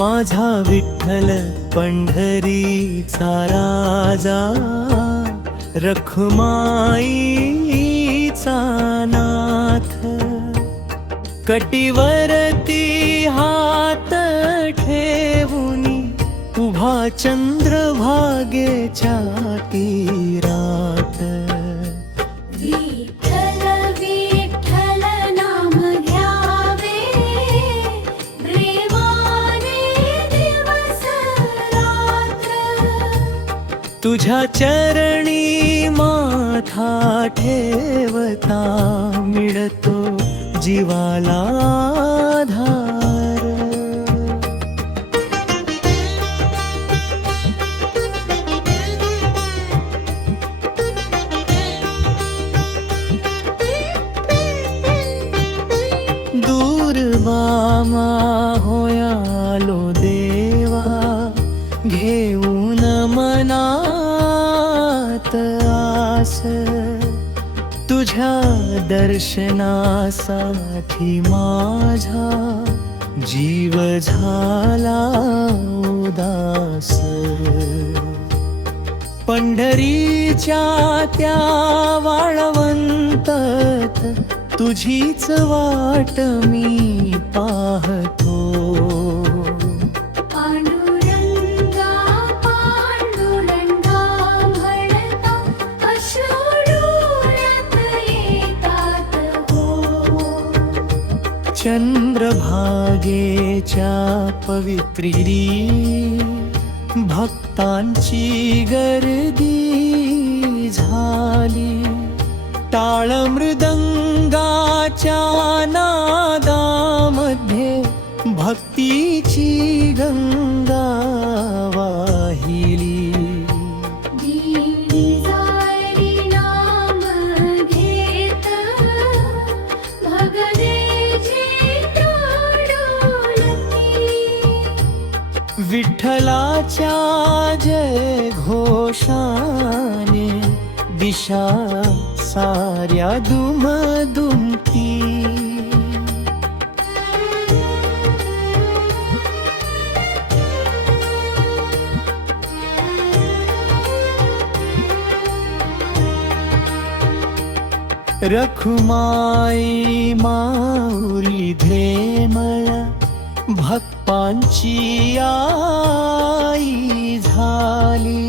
माझा विठ्ठल पंढरीचा राजा, रखुमाईचा नाथ, कटिवरती हात ठेवुनी उभा चंद्रभागेच्या तीरात. विठ्ठल विठ्ठल नाम घ्यावे, प्रेमाने दिवस रात्र. तुझ्या चरणी माथा ठेवता मिळतो जीवाला आधार. दूरबामा होयालो देवा, घेऊन मनात आस. तुझ्या दर्शनासाठी माझा जीव झाला उदास. पंढरीच्या त्या वाळवंतात तुझीच वाट मी पाहतो. पांडुरंगा पांडुरंगा म्हणता अश्रू डोळ्यात येतात हो. चंद्रभागेच्या पवित्रिरी भक्तांची गर्दी झाली. टाळ मृदंगाच्या नादामध्ये भक्तीची गंगा वाहिली. दिंडी जारी नाम घेत, भगदेची डोलती. विठ्ठलाच्या जय घोषाने दिशा साऱ्या दुमदुमती. रखुमाई माऊली धेमळ, भक्तांची आई झाली.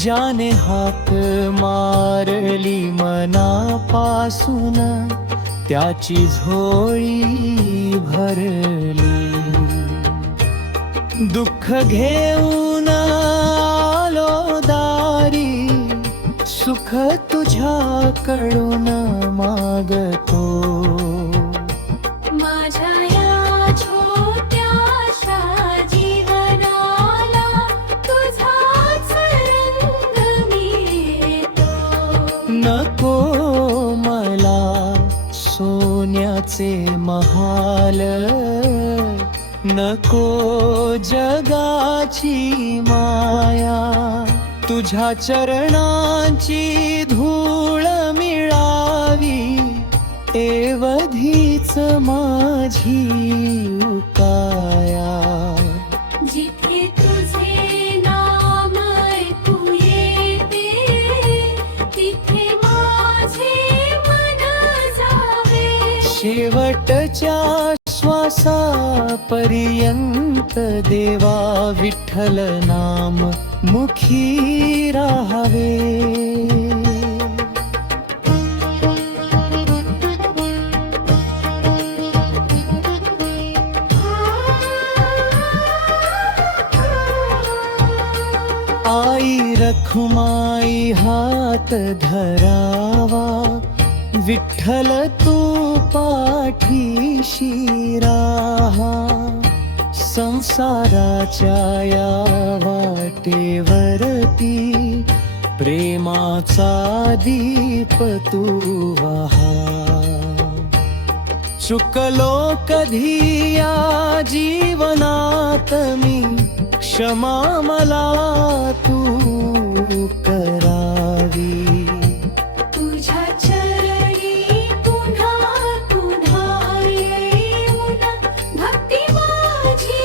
ज्याने हाक मारली मनापासून त्याची झोळी भरली. दुःख घेऊन आलो दारी, सुख तुझ्याकडून मागतो. माझ्या या छोट्याशा जीवनाला तुझाच रंग मिळतो. नको मला सोन्याचे महाल, नको जगाची माया. तुझ्या चरणांची धूळ मिळावी, एवढीच माझी उकाया. जिथे तुझे नाम ऐकू येते, तिथे माझे मन जावे. शेवटच्या श्वासापर्यंत देवा विठ्ठल नाम मुखी राहावे. आई रखुमाई हात धरावा, विठ्ठल तू पाठीशी राहा. संसाराच्या या वाटेवरती प्रेमाचा दीप तू वाहा. चुकलो कधी या जीवनात मी, क्षमा मला तू करावी. तुझ्या चरणी पुन्हा पुन्हा येऊन भक्ती माझी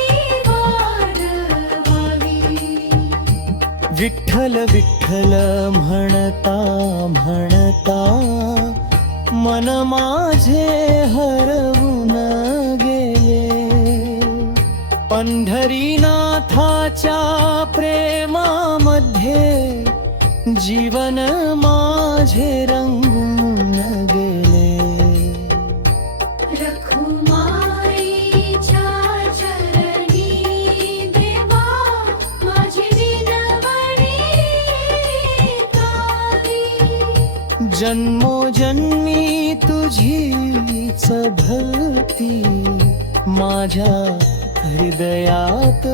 विठ्ठल विठ्ठल म्हणता म्हणता मन माझे हरवून गेले. पंढरीनाथाच्या प्रेमामध्ये जीवन माझे रंगून गेले. रखुमाईच्या चरणी देवा माझी विनवणी ऐकावी. जन्मोजन्मी तुझीच भक्ती माझ्या हृदयात